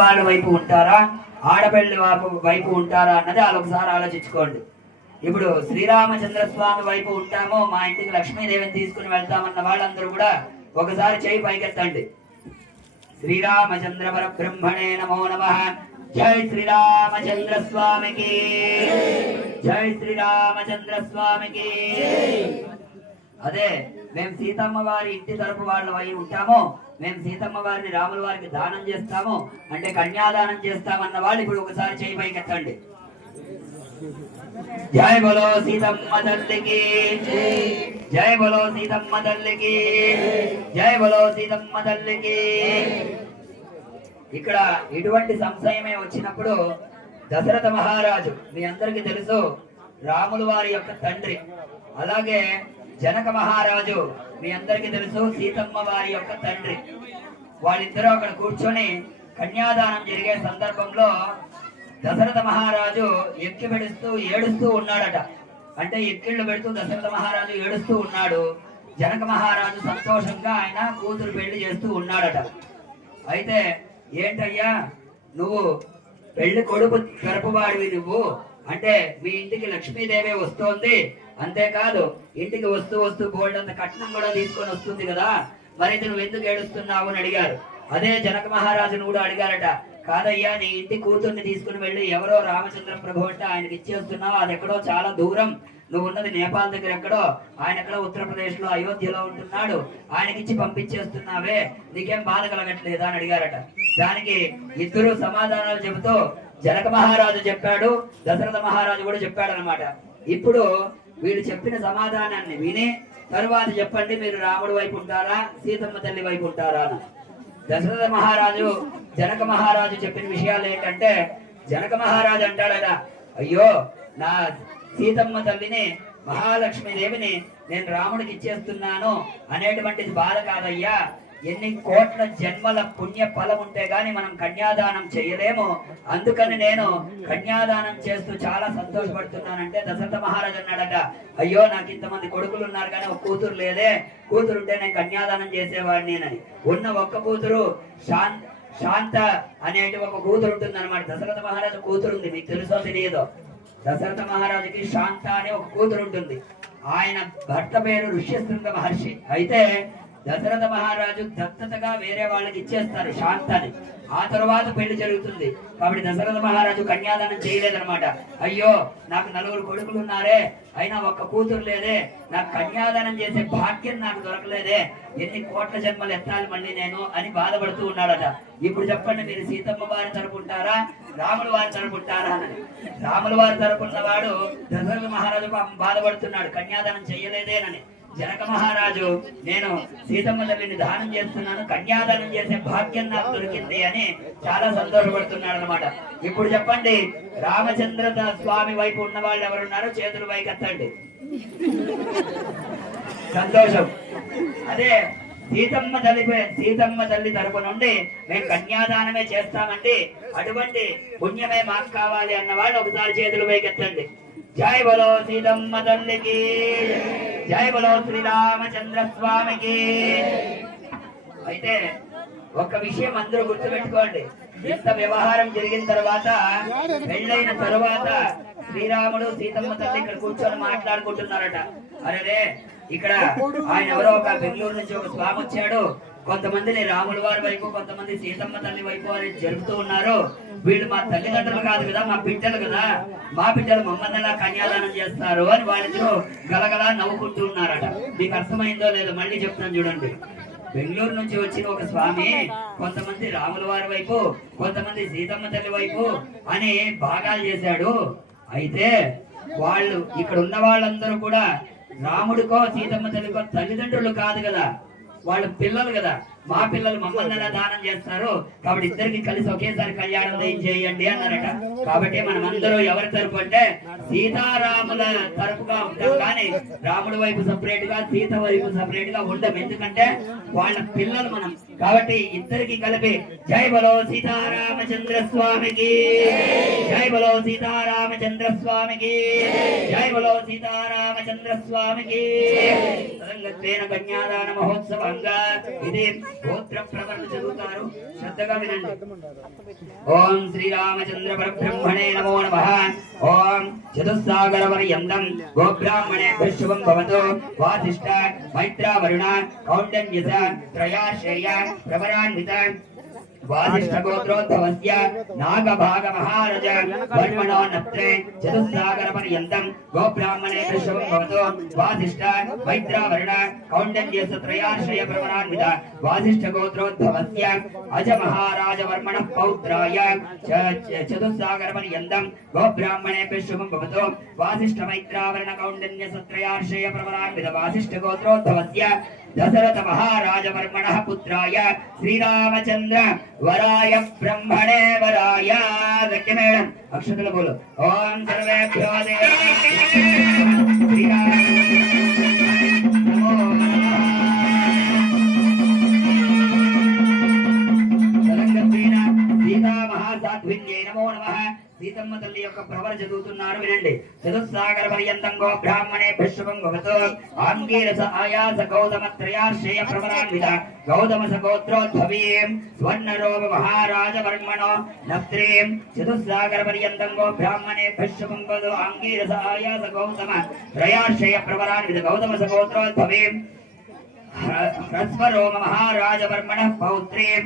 వాళ్ళ వైపు ఉంటారా, ఆడపిల్లి వైపు ఉంటారా అన్నది ఒకసారి ఆలోచించుకోండి. ఇప్పుడు శ్రీరామచంద్రస్వామి వైపు ఉంటామో, మా ఇంటికి లక్ష్మీదేవిని తీసుకుని వెళ్తామన్న వాళ్ళందరూ కూడా ఒకసారి చేయి పైకెత్తండి. శ్రీరామచంద్ర పరబ్రహ్మణే నమో నమః. జై శ్రీరామచంద్ర స్వామికి, జై శ్రీరామచంద్ర స్వామికి. అదే మేము సీతమ్మ వారి ఇంటి తరపు వాళ్ళ వై ఉంటామో, మేము సీతమ్మ వారిని రాముల వారికి దానం చేస్తాము అంటే కన్యాదానం చేస్తామన్న వాళ్ళు ఇప్పుడు ఒకసారి చేయి పైకెత్తండి. జై బలో సీతమ్మ తల్లికి, జై బలో సీతమ్మ తల్లికి, జై బలో సీతమ్మ తల్లికి. ఇక్కడ ఇటువంటి సంశయమే వచ్చినప్పుడు దశరథ మహారాజు మీ అందరికీ తెలుసు, రాముల వారి యొక్క తండ్రి. అలాగే జనక మహారాజు మీ అందరికీ తెలుసు, సీతమ్మ వారి యొక్క తండ్రి. వాళ్ళిద్దరూ అక్కడ కూర్చొని కన్యాదానం జరిగే సందర్భంలో దశరథ మహారాజు ఎక్కి పెడుస్తూ ఏడుస్తూ ఉన్నాడట. అంటే ఎక్కిళ్ళు పెడుతూ దశరథ మహారాజు ఏడుస్తూ ఉన్నాడు. జనక మహారాజు సంతోషంగా ఆయన కూతురు పెళ్లి చేస్తూ ఉన్నాడట. అయితే ఏంటయ్యా నువ్వు పెళ్లి కొడుకు గర్భవాడివి, నువ్వు అంటే మీ ఇంటికి లక్ష్మీదేవి వస్తోంది, అంతేకాదు ఇంటికి వస్తూ వస్తూ బోల్డంత కట్నం కూడా తీసుకొని వస్తుంది కదా, మరి నువ్వు ఎందుకు ఏడుస్తున్నావు అని అడిగారు. అదే జనక మహారాజును కూడా అడిగారట. కాదయ్యా, నీ ఇంటి కూతుర్ని తీసుకుని వెళ్ళి ఎవరో రామచంద్ర ప్రభు అంటే ఆయనకి ఇచ్చేస్తున్నావు, అది ఎక్కడో చాలా దూరం, నువ్వు ఉన్నది నేపాల్ దగ్గర ఎక్కడో, ఆయన ఎక్కడో ఉత్తరప్రదేశ్ లో అయోధ్యలో ఉంటున్నాడు, ఆయనకిచ్చి పంపించేస్తున్నావే, నీకేం బాధ కలగట్లేదా అని అడిగారట. దానికి ఇద్దరు సమాధానాలు చెబుతూ జనక మహారాజు చెప్పాడు, దశరథ మహారాజు కూడా చెప్పాడు అనమాట. ఇప్పుడు వీళ్ళు చెప్పిన సమాధానాన్ని విని తరువాత చెప్పండి, మీరు రాముడి వైపు ఉంటారా, సీతమ్మ తల్లి వైపు ఉంటారా అని. దశరథ మహారాజు జనక మహారాజు చెప్పిన విషయాలు ఏంటంటే, జనక మహారాజు అంటాడట, అయ్యో నా సీతమ్మ తల్లిని మహాలక్ష్మీదేవిని నేను రాముడికి ఇచ్చేస్తున్నాను అనేటువంటిది బాధ కాదయ్యా, ఎన్ని కోట్ల జన్మల పుణ్య ఫలం ఉంటే గాని మనం కన్యాదానం చేయలేము, అందుకని నేను కన్యాదానం చేస్తూ చాలా సంతోషపడుతున్నానంటే దశరథ మహారాజు అన్నాడట, అయ్యో నాకు ఇంతమంది కొడుకులు ఉన్నారు కానీ ఒక కూతురు లేదే, కూతురుంటే నేను కన్యాదానం చేసేవాడిని అని. ఉన్న ఒక్క కూతురు శాంత అనేటి ఒక కూతురు ఉంటుంది అనమాట. దశరథ మహారాజు కూతురు ఉంది, మీకు తెలుసో తెలియదో. దశరథ మహారాజుకి శాంత అనే ఒక కూతురు ఉంటుంది. ఆయన భర్త పేరు ఋష్యశృంగ మహర్షి. అయితే దశరథ మహారాజు దత్తతగా వేరే వాళ్ళకి ఇచ్చేస్తారు శాంతాన్ని. ఆ తరువాత పెళ్లి జరుగుతుంది. కాబట్టి దశరథ మహారాజు కన్యాదానం చేయలేదనమాట. అయ్యో నాకు 4 కొడుకులు ఉన్నారే, అయినా ఒక్క కూతురు లేదే, నాకు కన్యాదానం చేసే భాగ్యం నాకు దొరకలేదే, ఎన్ని కోట్ల జన్మలు ఎత్తాలి మళ్ళీ నేను అని బాధపడుతూ ఉన్నాడట. ఇప్పుడు చెప్పండి, మీరు సీతమ్మ వారి తరపుంటారా, రాముల వారి తరపుంటారా అని. రాముల వారి తరపున్న వాడు దశరథ మహారాజు బాధపడుతున్నాడు, కన్యాదానం చెయ్యలేదేనని. జనక మహారాజు నేను సీతమ్మ తల్లిని దానం చేస్తున్నాను, కన్యాదానం చేసే భాగ్యం నాకు దొరికింది అని చాలా సంతోషపడుతున్నాడు అనమాట. ఇప్పుడు చెప్పండి, రామచంద్ర స్వామి వైపు ఉన్న వాళ్ళు ఎవరున్నారో చేతులు పైకెత్తండి. సంతోషం. అదే సీతమ్మ తల్లి తరపు నుండి మేము కన్యాదానమే చేస్తామండి, అటువంటి పుణ్యమే మాకు కావాలి అన్న వాళ్ళు ఒకసారి చేతులు పైకెత్తండి. జై బలో సీతమ్మ తల్లికి, జై బలో శ్రీరామచంద్ర స్వామికి. అయితే ఒక విషయం అందరూ గుర్తుపెట్టుకోండి, ఇంత వ్యవహారం జరిగిన తర్వాత పెళ్ళైన తరువాత శ్రీరాముడు సీతమ్మ తల్లి ఇక్కడ కూర్చొని మాట్లాడుకుంటున్నారట. అరే ఇక్కడ ఆయన ఎవరో ఒక బెంగళూరు నుంచి ఒక స్వామి వచ్చాడు, కొంతమందిని రాముల వారి వైపు కొంతమంది సీతమ్మ తల్లి వైపు అని జరుపుతూ ఉన్నారు, వీళ్ళు మా తల్లిదండ్రులు కాదు కదా, మా బిడ్డలు కదా, మా బిడ్డలు మమ్మల్ని ఎలా కన్యాదానం చేస్తారు అని వాళ్ళిద్దరూ గలగలా నవ్వుకుంటూ ఉన్నారట. మీకు అర్థమైందో లేదో మళ్ళీ చెప్తాను చూడండి. బెంగళూరు నుంచి వచ్చిన ఒక స్వామి కొంతమంది రాముల వారి వైపు కొంతమంది సీతమ్మ తల్లి వైపు అని భాగాలు చేశాడు. అయితే వాళ్ళు ఇక్కడ ఉన్న వాళ్ళందరూ కూడా రాముడికో సీతమ్మ తల్లికో తల్లిదండ్రులు కాదు కదా, వాళ్ళ పిల్లలు కదా, మా పిల్లలు మమ్మల్ని ఎలా దానం చేస్తారు, కాబట్టి ఇద్దరికి కలిసి ఒకేసారి కళ్యాణం చేయండి అన్నారట. కాబట్టి మనం అందరూ ఎవరి తరపు అంటే సీతారాముల తరపుగా ఉంటాం, కానీ రాముడి వైపు సపరేట్ గా సీత వైపు సపరేట్ గా ఉండం. ఎందుకంటే వాళ్ళ పిల్లలు మనం కాబట్టి ఇద్దరికి కలిపి జై బలో సీతారామచంద్ర స్వామికి, జై బలో సీతారామచంద్ర స్వామికి, జై బలో సీతారామచంద్ర స్వామికి. తదంగత్వేన కన్యాదాన మహోత్సవంగా ఇది గోత్ర ప్రవర్తన చదువుతారు, శ్రద్ధగా వినండి. ఓం శ్రీరామచంద్ర పరబ్రహ్మణే నమో నమః. ఓం చతుస్సాగర పర్యంతం గోబ్రాహ్మణేభ్యః శుభం భవతు. వాసిష్ఠ మైత్ర వరుణ కౌండన్యస త్రయాశ్రయ ప్రవరాన్విత వాసిష్ఠ గోత్రోద్భవస్య నాగభాగ మహారాజ వర్మణో నత్రే చతుస్సాగర పర్యంతం గోబ్రాహ్మణేభ్యః శుభం భవతు. వాసిష్ఠ మైత్ర వరుణ కౌండన్యస త్రయాశ్రయ ప్రవరాన్విత వాసిష్ఠ గోత్రోద్భవస్య అజ మహారాజ వర్మణ పౌత్రాయ చతుస్సాగర పర్యంతం గోబ్రాహ్మణేభ్యః శుభం భవతు. వాసిష్ఠ మైత్ర వరుణ కౌండన్యస త్రయాశ్రయ ప్రవరాన్విత వాసిష్ఠ గోత్రోద్భవస్య దశరథ మహారాజ వర్మణ పుత్రాయ శ్రీరామచంద్ర వరాయ బ్రహ్మణే వరాయ. గట్టి మేడం అక్షతలు బోలు. ఓం సర్వేభ్యో సీతా మహాసాధ్విన్యై నమో నమః. సీతమ్మ తల్లి యొక్క ప్రవర చదువుతున్నారు, వినండి. చతుస్సాగర పర్యంతం గో బ్రాహ్మణేభ్యః శుభం భవతు. ఆంగీరస ఆయాస గౌతమ త్రయాశ్రయ ప్రవరాన్విత గౌతమ సగోత్రోద్భవీం స్వర్ణరోమ మహారాజ వర్మణో నప్త్రీం చతుస్సాగర పర్యంతం గో బ్రాహ్మణేభ్యః శుభం భవతు. ఆంగీరస ఆయాస గౌతమ త్రయాశ్రయ ప్రవరాన్విత గౌతమ సగోత్రోద్భవీం హ్రస్వరోమ మహారాజ వర్మణః పౌత్రీం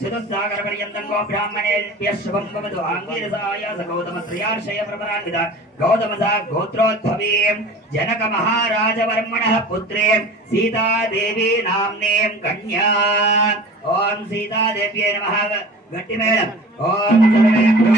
చతుస్సాగర పర్యంతం గో బ్రాహ్మణేభ్యః శుభం భవతు. ఆంగీరసాయాస గౌతమ త్రయాశ్రయ ప్రవరాన్విత గౌతమ గోత్రోద్భవీం జనక మహారాజ వర్మణః పుత్రీం సీతాదేవి నామ్నీం కన్యా. ఓం సీతాదేవ్యై నమః. గట్టి మేళం. ఓం సర్వేభ్యో